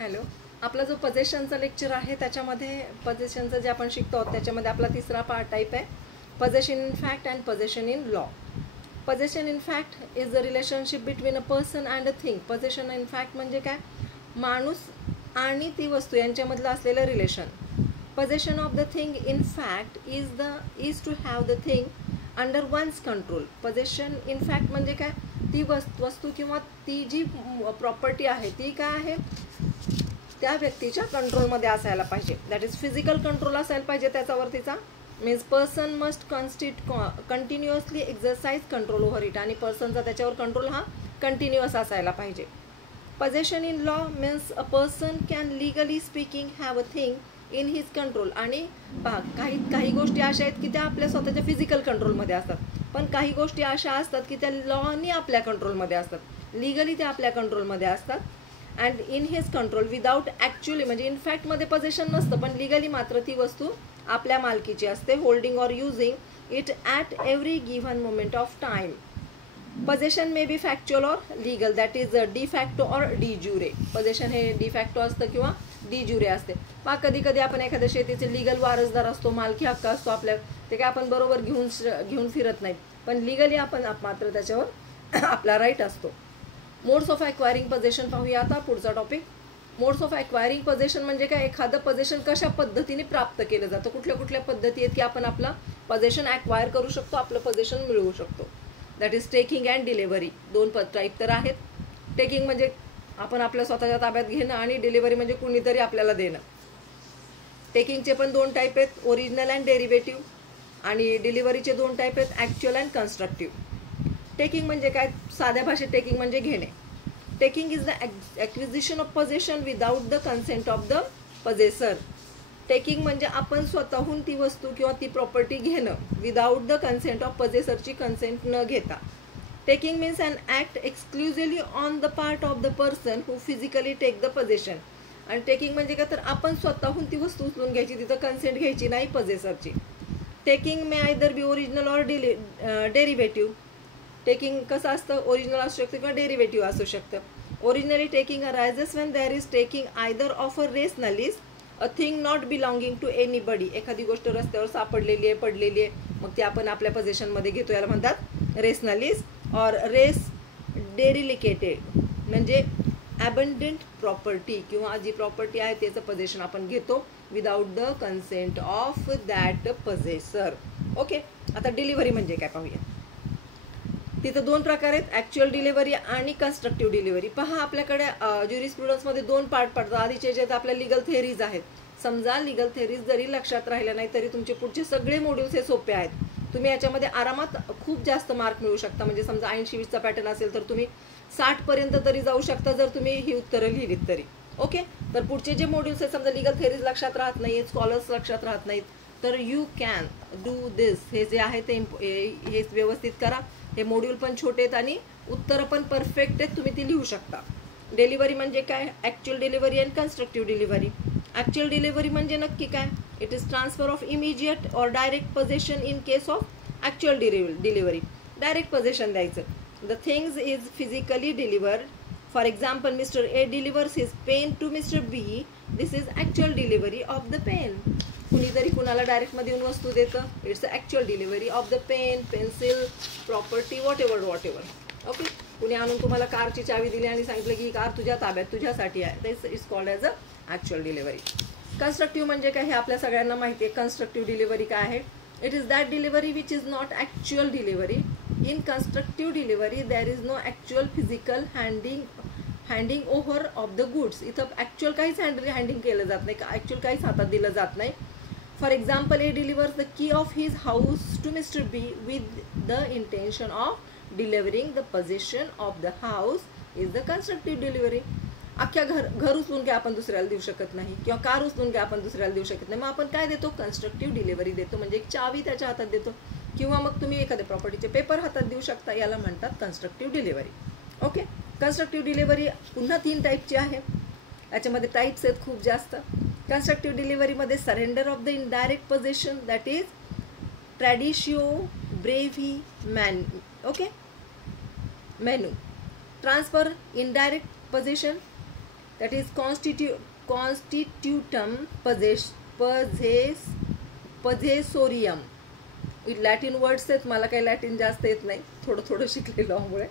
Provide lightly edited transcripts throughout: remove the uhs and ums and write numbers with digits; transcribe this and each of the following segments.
Hello. आपला जो पजेशनचा lecture आहे त्याच्यामध्ये पजेशनचं जे आपण शिकतो त्याच्यामध्ये आपला तिसरा पार्ट टाईप आहे possession in fact and possession in law. Possession in fact is the relationship between a person and a thing. Possession in fact म्हणजे काय? माणूस आणि ती वस्तू यांच्यामधलं असलेलं relation. Possession of the thing in fact is to have the thing under one's control. Possession in fact म्हणजे काय? ती वस्तू किंवा ती जी प्रॉपर्टी आहे ती काय आहे, त्या व्यक्तीच्या कंट्रोलमध्ये असायला पाहिजे. दॅट इज फिजिकल कंट्रोल असायला पाहिजे त्याच्यावरतीचा. Means person must continuously exercise control over it. आणि पर्सनचा त्याच्यावर कंट्रोल हा कंटिन्युअस असायला पाहिजे. Possession in law means a person can legally speaking have a thing in his control. आणि काही गोष्टी अशा आहेत की त्या आपल्या स्वतःच्या फिजिकल कंट्रोलमध्ये असतात, पण काही गोष्टी अशा असतात की त्या लॉनी आपल्या कंट्रोलमध्ये असतात, लिगली त्या आपल्या कंट्रोलमध्ये असतात. And in his control without actually, म्हणजे इनफॅक्टमध्ये पजेशन नसतं पण लिगली मात्र ती वस्तू आपल्या मालकीची असते. Holding or using it at every given moment of time. Possession may be factual or legal. That is de facto or de jure. Possession हे डी फॅक्टो असतं किंवा डी ज्युरे असते. पहा कधी कधी आपण एखाद्या शेतीचे लिगल वारसदार असतो, मालकी हक्क असतो आपल्या, ते काय आपण बरोबर घेऊन फिरत नाही, पण लिगली आपण मात्र त्याच्यावर आपला राईट असतो. मोड्स ऑफ ॲक्वायरिंग पजेशन पाहूया आता. पुढचा टॉपिक मोड्स ऑफ ॲक्वायरिंग पजेशन म्हणजे काय? एखादं पजेशन कशा पद्धतीने प्राप्त केलं जातं, कुठल्या कुठल्या पद्धती आहेत की आपण आपला पजेशन ॲक्वायर करू शकतो, आपलं पजेशन मिळवू शकतो. That is taking and delivery. दोन टाईप तर आहेत. टेकिंग म्हणजे आपण आपल्या स्वतःच्या ताब्यात घेणं, आणि डिलिव्हरी म्हणजे कुणीतरी आपल्याला देणं. टेकिंगचे पण दोन टाईप आहेत, ओरिजिनल अँड डेरिव्हेटिव्ह. आणि डिलिव्हरीचे दोन टाईप आहेत, ॲक्च्युअल अँड कन्स्ट्रक्टिव्ह. टेकिंग म्हणजे काय? साध्या भाषेत टेकिंग म्हणजे घेणे. Taking is the acquisition of possession without the consent of the possessor. Taking म्हणजे आपण स्वतःहून ती वस्तू किंवा ती प्रॉपर्टी घेणं विदाउट द कन्सेंट ऑफ पजेसरची कन्सेंट न घेता. Taking means an act exclusively on the part of the person who physically take the possession. आणि टेकिंग म्हणजे काय? तर आपण स्वतःहून ती वस्तू उचलून घ्यायची, तिथं कन्सेंट घ्यायची नाही पजेसरची. Taking may either be original or derivative. Taking कसं असतं? ओरिजिनल असू शकतं किंवा डेरिव्हेटिव्ह असू शकतं. Originally taking arises when there is taking either of a res nullius a thing not belonging to anybody. एखादी गोष्ट रस्त्यावर सापडलेली आहे, पडलेली आहे, मग ती आपण आपल्या पोझिशनमध्ये घेतो, याला म्हणतात रेसनलिस्ट. ऑर रेस डेरिलिकेटेड म्हणजे ॲबंडंट प्रॉपर्टी, किंवा जी प्रॉपर्टी आहे त्याचं पोझिशन आपण घेतो without the consent of that possessor. Okay. आता डिलिव्हरी म्हणजे काय पाहूया. तिथं दोन प्रकार आहेत, ॲक्च्युअल डिलिव्हरी आणि कन्स्ट्रक्टिव्ह डिलिव्हरी. पहा आपल्याकडे ज्युरिस्प्रुडन्समध्ये दोन पार्ट पडतात. आधीचे जे आपल्या लिगल थेअरीज आहेत, समजा लिगल थेअरीज जरी लक्षात राहिल्या नाही तरी तुमचे पुढचे सगळे मॉड्यूल्स हे सोपे आहेत. तुम्ही याच्यामध्ये आरामात खूप जास्त मार्क मिळवू शकता. म्हणजे समजा 80-20चा पॅटर्न असेल तर तुम्ही 60पर्यंत तरी जाऊ शकता जर तुम्ही ही उत्तरं लिहिलीत तरी. ओके. तर पुढचे जे मॉड्यूल्स आहेत, समजा लिगल थेअरीज लक्षात राहत नाही, स्कॉलर्स लक्षात राहत नाहीत, तर यू कॅन डू दिस. हे जे आहे ते हे व्यवस्थित करा. हे मॉड्यूल पण छोटे आहेत आणि उत्तरं पण परफेक्ट आहेत, तुम्ही ती लिहू शकता. डिलिव्हरी म्हणजे काय? Actual delivery and constructive delivery. Actual delivery म्हणजे नक्की काय? It is transfer of immediate or direct possession in case of actual delivery. Direct possession द्यायचं. The things is physically delivered. For example, mister A delivers his pen to mister B. This is actual delivery of the pen. कुणीतरी कुणाला डायरेक्टमध्ये येऊन वस्तू देतं, it's actual delivery of the pen, pencil, property, whatever. Okay. कुणी आणून तुम्हाला कारची चावी दिली आणि सांगितलं की ही कार तुझ्या ताब्यात, तुझ्यासाठी आहे, this is called as a actual delivery. Constructive म्हणजे काय? हे आपल्या सगळ्यांना माहिती आहे. कन्स्ट्रक्टिव्ह डिलिव्हरी काय आहे? It is that delivery which is not actual delivery. In constructive delivery there is no actual physical handing over of the goods. इथं ॲक्च्युअल काहीच हँडिंग केलं जात नाही, ॲक्च्युअल काहीच हातात दिलं जात नाही. For example, A delivers the key of his house to Mr. B with the intention of delivering the possession of the house is the constructive delivery. अख्ख्या घर उचलून काय आपण दुसऱ्याला देऊ शकत नाही, किंवा कार उचलून काय आपण दुसऱ्याला देऊ शकत नाही. मग आपण काय देतो? कन्स्ट्रक्टिव्ह डिलिव्हरी देतो. म्हणजे एक चावी त्याच्या हातात देतो, किंवा मग तुम्ही एखाद्या प्रॉपर्टीचे पेपर हातात देऊ शकता. याला म्हणतात constructive delivery. Okay. Constructive delivery पुन्हा 3 टाईपची आहे. याच्यामध्ये टाईप्स आहेत खूप जास्त. कन्स्ट्रक्टिव्ह डिलिव्हरीमध्ये surrender of the indirect possession, that is traditio brevi manu. Okay. मेनू. Transfer indirect possession, that is constitutum possessorium. Latin words आहेत, मला काही लॅटिन जास्त येत नाही, थोडं शिकलेलो आमुळे.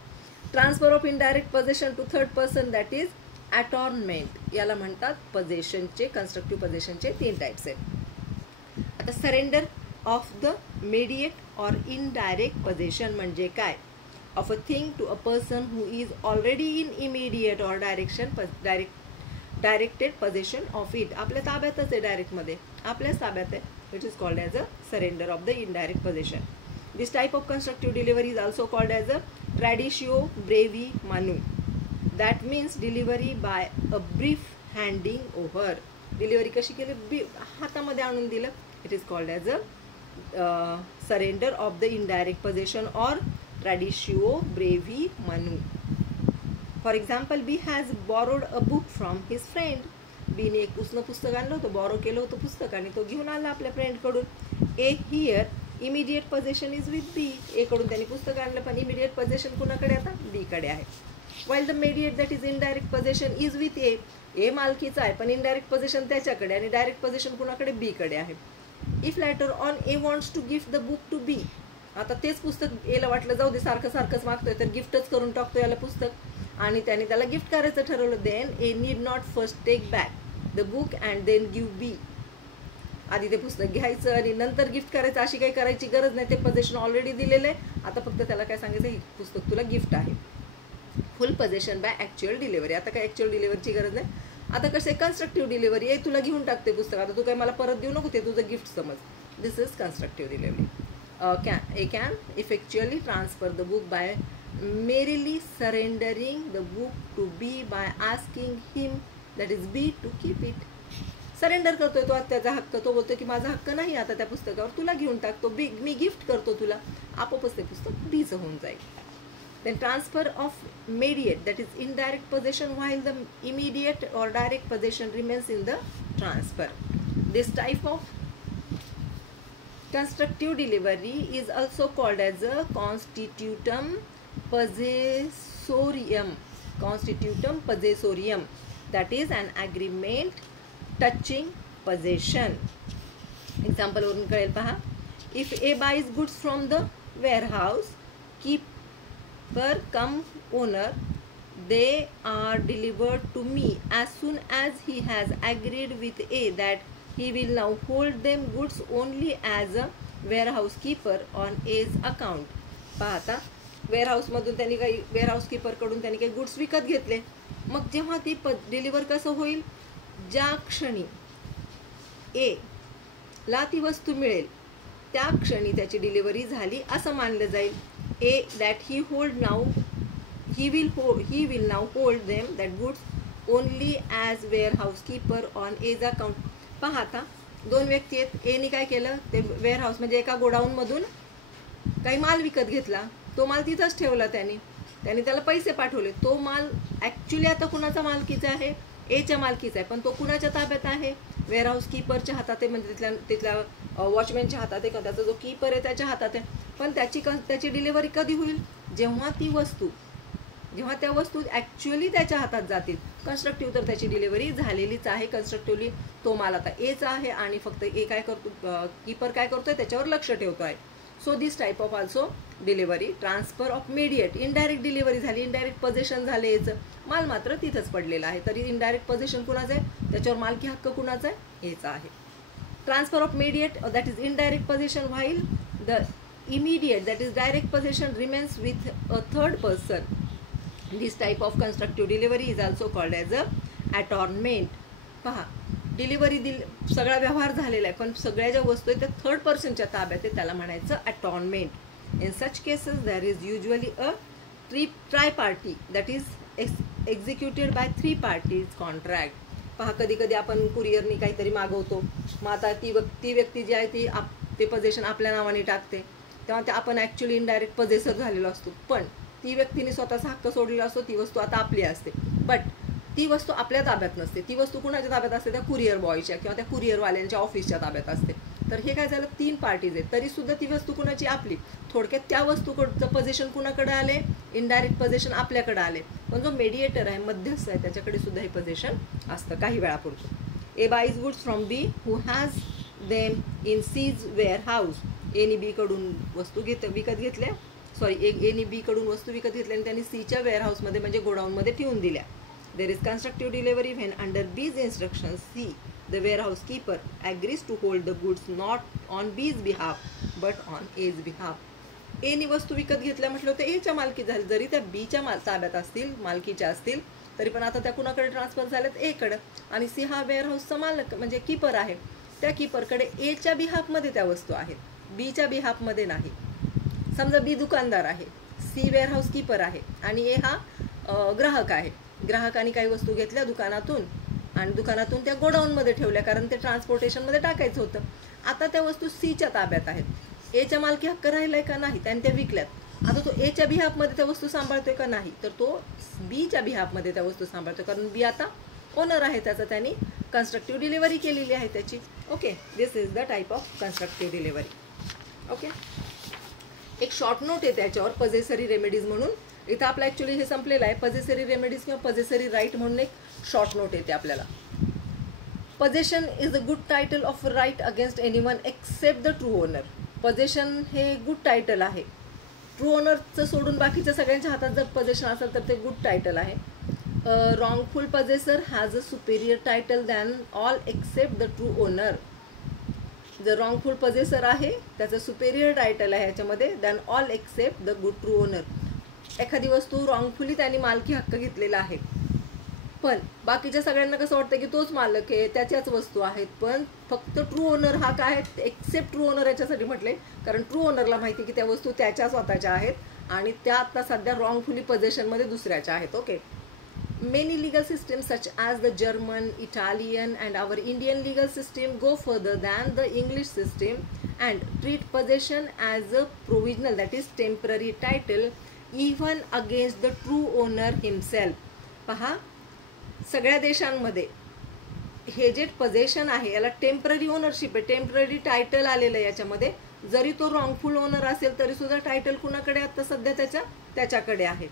Transfer of indirect possession to third person, that is attornment. याला म्हणतात पोझेशनचे, कन्स्ट्रक्टिव्ह पोझेशनचे 3 टाइप्स आहेत. आता surrender of the mediate or indirect possession म्हणजे काय? Of a thing to a person who is already in immediate or directed possession of it. आपल्या ताब्यातच आहे, डायरेक्टमध्ये आपल्याच ताब्यात आहे. It is called as a surrender of the indirect possession. This type of constructive delivery is also called as a traditio brevi manu. That means delivery by a brief handing over. Delivery कशी केली? हातामध्ये आणून दिलं. It is called as a surrender of the indirect possession or traditio brevi manu. For example, B has borrowed a book from his friend. बीने एक पुस्तक आणलं होतं, बॉरो केलं होतं पुस्तक आणि तो घेऊन आला आपल्या फ्रेंडकडून. ए हिअर इमिडिएट पोझेशन इज विथ बी. ए कडून त्यांनी पुस्तक आणलं, पण इमिडिएट पोझेशन कुणाकडे? आता बी कडे आहे. While the mediate that is indirect possession is with A. A मालकीचा आहे, पण इनडायरेक्ट पोझेशन त्याच्याकडे, आणि डायरेक्ट पोझेशन कुणाकडे? बी कडे आहे. If later on A wants to gift the book to B. आता तेच पुस्तक एला वाटलं जाऊ दे सारखंच मागतोय, तर गिफ्टच करून टाकतो याला पुस्तक, आणि त्याने त्याला गिफ्ट करायचं ठरवलं. Then A need not first take back the book and then give B. आधी ते पुस्तक घ्यायचं आणि नंतर गिफ्ट करायचं, अशी काही करायची गरज नाही. ते पोझेशन ऑलरेडी दिलेलं आहे. आता फक्त त्याला काय सांगायचं? हे पुस्तक तुला गिफ्ट आहे. Full possession by actual delivery. आता काय ॲक्च्युअल डिलिव्हरीची गरज नाही. आता कसं आहे? कन्स्ट्रक्टिव्ह डिलिव्हरी आहे. तुला घेऊन टाकते पुस्तक, आता तू काय मला परत देऊ नको, ते तुझं गिफ्ट समज. This is constructive delivery. can effectually transfer the book by merely surrendering the book to B by asking him, that is B, to keep it. Surrender करतोय तो त्याचा हक्क. तो बोलतोय की माझा हक्क नाही आता त्या पुस्तकावर, तुला घेऊन टाकतो. बी मी गिफ्ट करतो तुला. आपोआपच ते पुस्तक बीचं होऊन जाईल. Then transfer of mediate, that is indirect possession, while the immediate or direct possession remains in the transfer. This type of constructive delivery is also called as a constitutum possessorium. Constitutum possessorium, that is an agreement touching possession. Example वरून कळेल पहा. If A buys goods from the warehouse, keeper cum owner, they are delivered to me as soon as he has agreed with A that he will now hold them goods only as a warehouse keeper on A's account. पाहता, warehouse मधून त्यांनी काही warehouse keeper कडून त्यांनी काही goods विकत घेतले. मग जेव्हा ती डिलिव्हर कसं होईल? ज्या क्षणी ए ला ती वस्तू मिळेल त्या क्षणी त्याची डिलिव्हरी झाली असं मानलं जाईल. A that he will now hold them that goods only as warehouse keeper on A's account. पाहता, 2 व्यक्ती आहेत. एनी काय केलं? ते वेअरहाऊस म्हणजे एका गोडाऊनमधून काही माल विकत घेतला. तो माल तिथंच ठेवला त्यांनी त्याला पैसे पाठवले. तो माल ॲक्च्युली आता कुणाचा मालकीचा आहे? एच्या मालकीचा आहे, पण तो कुणाच्या ताब्यात आहे? वेअरहाऊस कीपरच्या हातात आहे, म्हणजे तिथल्या वॉचमॅनच्या हातात आहे, किंवा त्याचा जो कीपर आहे त्याच्या हातात आहे. पण त्याची डिलिव्हरी कधी होईल? जेव्हा त्या वस्तू ॲक्च्युअली त्याच्या हातात जातील. कन्स्ट्रक्टिव्ह तर त्याची डिलिव्हरी झालेलीच आहे. कन्स्ट्रक्टिव्हली तो माल आता एचा आहे, आणि फक्त ए काय करतो? कीपर काय करतोय? त्याच्यावर लक्ष ठेवतो आहे. So this type of also delivery. Transfer of mediate, indirect delivery झाली, इनडायरेक्ट पोझेशन झाले एचं, माल मात्र तिथंच पडलेला आहे. तरी इनडायरेक्ट पोझेशन कुणाचं आहे? त्याच्यावर मालकी हक्क कुणाचा आहे? एचा आहे. Transfer of mediate, that is indirect possession, while the immediate, that is direct possession, remains with a third person. This type of constructive delivery is also called as a attornment. पहा, डिलिव्हरी सगळा व्यवहार झालेला आहे, पण सगळ्या ज्या वस्तू आहेत त्या थर्ड पर्सनच्या ताब्यात आहे, त्याला म्हणायचं attornment. In such cases there is usually a triparty, that is executed by 3 parties contract. पहा, कधी कधी आपण कुरिअरनी काहीतरी मागवतो. मग आता ती व्यक्ती जी आहे ते पोझेशन आपल्या नावाने टाकते, तेव्हा आपण ॲक्च्युली इनडायरेक्ट पोझेसर झालेलो असतो. पण ती व्यक्तीने स्वतःचा हक्क सोडलेला असतो. ती वस्तू आता आपली असते, बट ती वस्तू आपल्या ताब्यात नसते. ती वस्तू कुणाच्या ताब्यात असते? त्या कुरिअर बॉयच्या किंवा त्या कुरिअरवाल्यांच्या ऑफिसच्या ताब्यात असते. तर हे काय झालं, 3 पार्टीज आहेत, तरी सुद्धा ती वस्तू कुणाची, आपली. थोडक्यात त्या वस्तूकडचं पोझिशन कुणाकडे आले, इनडायरेक्ट पोझिशन आपल्याकडे आले. पण जो मेडिएटर आहे, मध्यस्थ आहे, त्याच्याकडे सुद्धा हे पोझिशन असतं काही वेळापुरतं. A buys goods from B who has them in C's warehouse. एनी बी कडून वस्तू विकत घेतल्या, एनी बी कडून वस्तू विकत घेतल्या आणि त्यांनी सीच्या वेअरहाऊसमध्ये म्हणजे गोडाऊनमध्ये ठेवून दिल्या. There is constructive delivery when under B's instruction C the warehouse keeper agrees to hold the goods not on B's behalf but on A's behalf. एनी वस्तू विकत घेतल्या म्हटलं होतं एच्या मालकी झाली, जरी त्या बीच्या ताब्यात असतील, मालकीच्या असतील, तरी पण आता त्या कुणाकडे ट्रान्सफर झाल्यात, एकडं. आणि सी हा वेअरहाऊसचा मालक म्हणजे कीपर आहे, त्या कीपरकडे एच्या बिहाफमध्ये त्या वस्तू आहेत, बीच्या बिहाफमध्ये नाही. समजा बी दुकानदार आहे, सी वेअरहाऊस कीपर आहे आणि ए हा ग्राहक आहे. ग्राहकाने काही वस्तू घेतल्या दुकानातून आणि दुकानातून त्या गोडाऊनमध्ये ठेवल्या, कारण ते ट्रान्सपोर्टेशनमध्ये टाकायचं होतं. आता त्या वस्तू सीच्या ताब्यात आहेत, एच्या मालकी हक्क राहिलाय का नाही, त्याने त्या विकल्यात. आता तो एच्या बिहाफमध्ये त्या वस्तू सांभाळतोय का नाही, तर तो बीच्या बिहाफमध्ये त्या वस्तू सांभाळतोय, कारण बी आता ओनर आहे त्याचा, त्यांनी कन्स्ट्रक्टिव्ह डिलिव्हरी केलेली आहे त्याची. Okay, this is the type of constructive delivery. Okay, एक शॉर्ट नोट आहे त्याच्यावर, पजेसरी रेमेडीज म्हणून. इथं आपलं ॲक्च्युली हे संपलेलं आहे. पजेसरी रेमेडीज किंवा पजेसरी राईट म्हणून एक शॉर्ट नोट येते आपल्याला. Possession is a good title of right against anyone except the true owner. Possession हे गुड टायटल आहे. ट्रू ओनरचं सोडून बाकीच्या सगळ्यांच्या हातात जर पजेशन असेल तर ते गुड टायटल आहे. wrongful possessor has a superior title than all except the true owner. जर wrongful possessor आहे त्याचं सुपेरियर टायटल आहे ह्याच्यामध्ये than all except the good true owner. एखादी वस्तू रॉंगफुली त्यांनी मालकी हक्क घेतलेला आहे, पण बाकीच्या सगळ्यांना कसं वाटतं की तोच मालक आहे, त्याच्याच वस्तू आहेत, पण फक्त ट्रू ओनर हा काय आहे, एक्सेप्ट ट्रू ओनर याच्यासाठी म्हटले कारण ट्रू ओनरला माहिती की त्या वस्तू त्याच्या स्वतःच्या आहेत आणि त्या आता सध्या रॉंगफुली पोझिशनमध्ये दुसऱ्याच्या आहेत. Okay, many legal systems such as the German, Italian and our Indian legal system go further than the English system and treat possession as a provisional, that is temporary title even against the true owner himself. पहा, सगळ्या देशांमध्ये हे जे पोझेशन आहे याला temporary ownership आहे, temporary title आलेलं आहे याच्यामध्ये. जरी तो रॉंगफुल ओनर असेल तरी सुद्धा टायटल कुणाकडे आता सध्या त्याच्याकडे आहे.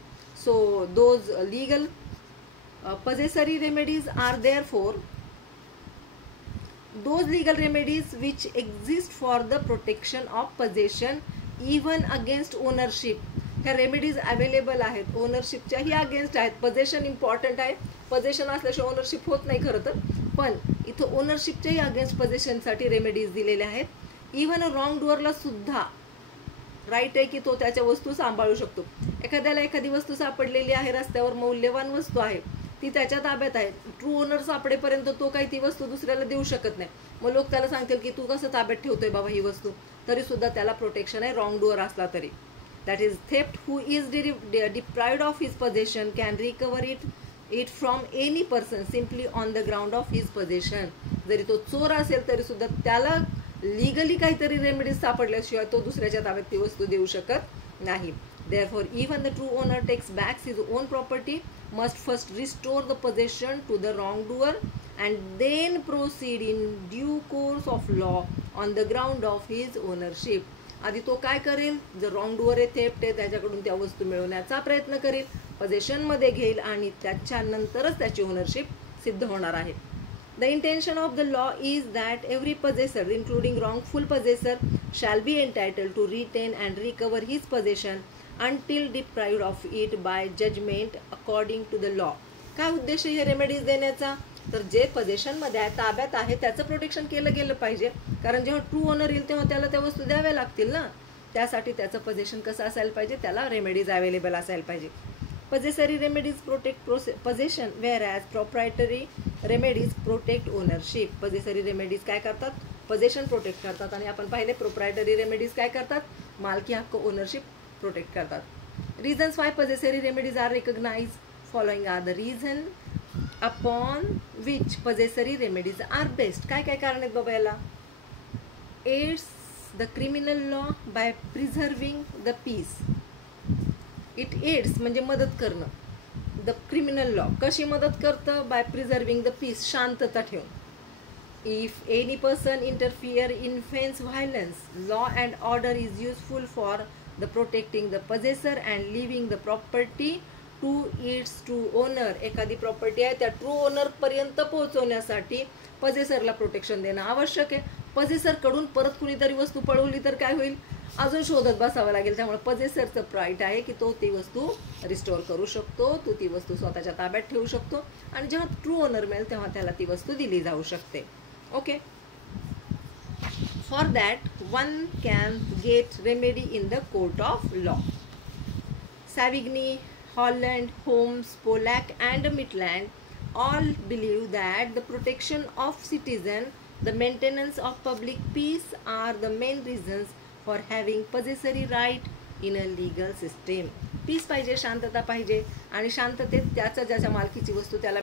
So those legal possessory remedies are therefore those legal remedies which exist for the protection of possession even against ownership. ह्या रेमेडीज अवेलेबल आहेत, ओनरशिपच्याही अगेन्स्ट आहेत. पोझेशन इम्पॉर्टंट आहे, पोझेशन असल्याशिवाय ओनरशिप होत नाही खरं तर, पण इथं ओनरशिपच्याही अगेन्स्ट पोझेशनसाठी रेमेडीज दिलेल्या आहेत. इव्हन रॉंग डुअरला सुद्धा राईट आहे की तो त्याच्या वस्तू सांभाळू शकतो. एखाद्याला एखादी वस्तू सापडलेली आहे रस्त्यावर, मौल्यवान वस्तू आहे, ती त्याच्या ताब्यात आहे, ट्रू ओनर सापडेपर्यंत तो काही ती वस्तू दुसऱ्याला देऊ शकत नाही. मग लोक त्याला सांगतील की तू कसं ताब्यात ठेवतोय बाबा ही वस्तू, तरी सुद्धा त्याला प्रोटेक्शन आहे रॉंग डुअर असला तरी. That is theft who is deprived of his possession can recover it from any person simply on the ground of his possession. जरी तो चोर असेल तरी सुद्धा त्याला लीगली काहीतरी रेमेडीज सापडल्याशिवाय तो दुसऱ्याच्या ताब्यात ती वस्तू देऊ शकत नाही. Therefore, even the true owner takes back his own property, must first restore the possession to the wrongdoer and then proceed in due course of law on the ground of his ownership. आधी तो काय करेल, जर रॉंगडुअर आहे, theft आहे, त्याच्याकडून त्या वस्तू मिळवण्याचा प्रयत्न करेल, पोझेशनमध्ये घेईल आणि त्याच्यानंतरच त्याची ओनरशिप सिद्ध होणार आहे. The intention of the law is that every possessor, including wrongful possessor, shall be entitled to retain and recover his possession until deprived of it by judgment according to the law. काय उद्देश आहे हे remedies देण्याचा, तर जे पोझेशनमध्ये आहे, ताब्यात आहे, त्याचं प्रोटेक्शन केलं गेलं पाहिजे. कारण जेव्हा ट्रू ओनर येईल तेव्हा त्याला त्या वस्तू द्याव्या लागतील ना, त्यासाठी त्याचं पोझेशन कसं असायला पाहिजे, त्याला रेमेडीज अवेलेबल असायला पाहिजे. Possessory remedies protect possession, whereas proprietary remedies protect ownership. Possessory remedies काय करतात, पोझेशन प्रोटेक्ट करतात आणि आपण पाहिले प्रोप्रायटरी रेमेडीज काय करतात, मालकी हक्क ओनरशिप प्रोटेक्ट करतात. Reasons why possessory remedies are recognized. Following are the reason upon which possessory remedies are best. काय काय कारण आहेत बाबा याला. Aids the criminal law by preserving the peace. It adds म्हणजे मदत करणं. द क्रिमिनल लॉ कशी मदत करतं, बाय प्रिझर्विंग द पीस, शांतता ठेवून. If any person interfere in offense violence, law and order is useful for the protecting the possessor and leaving the property to its true owner. एखादी property आहे त्या true owner पर्यंत पोहोचवण्यासाठी पजेसरला protection देणं आवश्यक आहे. पजेसर कडून परत कुणीतरी वस्तू पळवली तर काय होईल, अजून शोधत बसावं लागेल. त्यामुळे पजेसरचं राईट आहे की तो ती वस्तू रिस्टोर करू शकतो, तो ती वस्तू स्वतःच्या ताब्यात ठेवू शकतो आणि जेव्हा ट्रू ओनर मिळेल तेव्हा त्याला ती वस्तू दिली जाऊ शकते. Okay. For that one can get remedy in the court of law. Savigny, Holland, Holmes, Pollack and Maitland all believe that the protection of citizen, the maintenance of public peace are the main reasons for having possessory right in a legal system. Peace पाहिजे, शांतता पाहिजे आणि शांततेत त्याच्या ज्याच्या मालकीची वस्तू त्याला